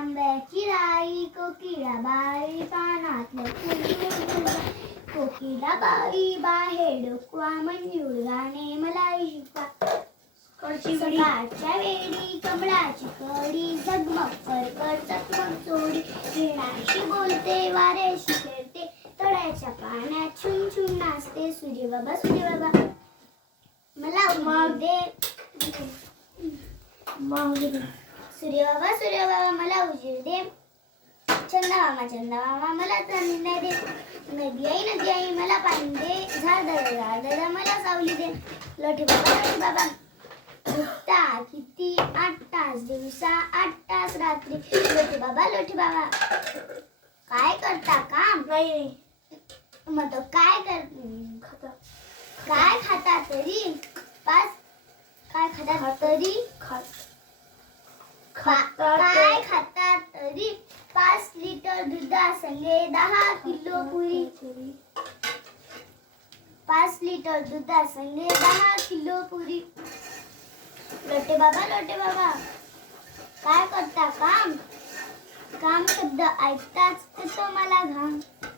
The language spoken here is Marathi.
आंब्याची राई कोकिळाबाई पानातलं फुल कोकिळाबाई बाहेर डोकवा मंजूळ गाणे मलाही शिकवा सकाळच्या वेळी कमळाची कडी झगमग फरकड चकमक चोडी वीणाशी बोलते वाऱ्याशी खेळते तळ्याच्या पाण्यात छुन छुन नाचते सूर्य बाबा मला उजीर दे सूर्य बाबा मला उजीर दे चंदा मामा मला चांदणे दे नदी आई मला पाणी दे झाड दादा मला सावली दे लोटी बाबा झोपता किती 8 तास दिवसा 8 तास रात्री लोटी बाबा काय करता काम नाही मग तो काय खाता तरी 5 लिटर दुधा संगे 10 किलो पुरी 5 लिटर दुधा संगे 10 किलो पुरी लोटे बाबा काय करता काम शब्द ऐकताच तो मला घाम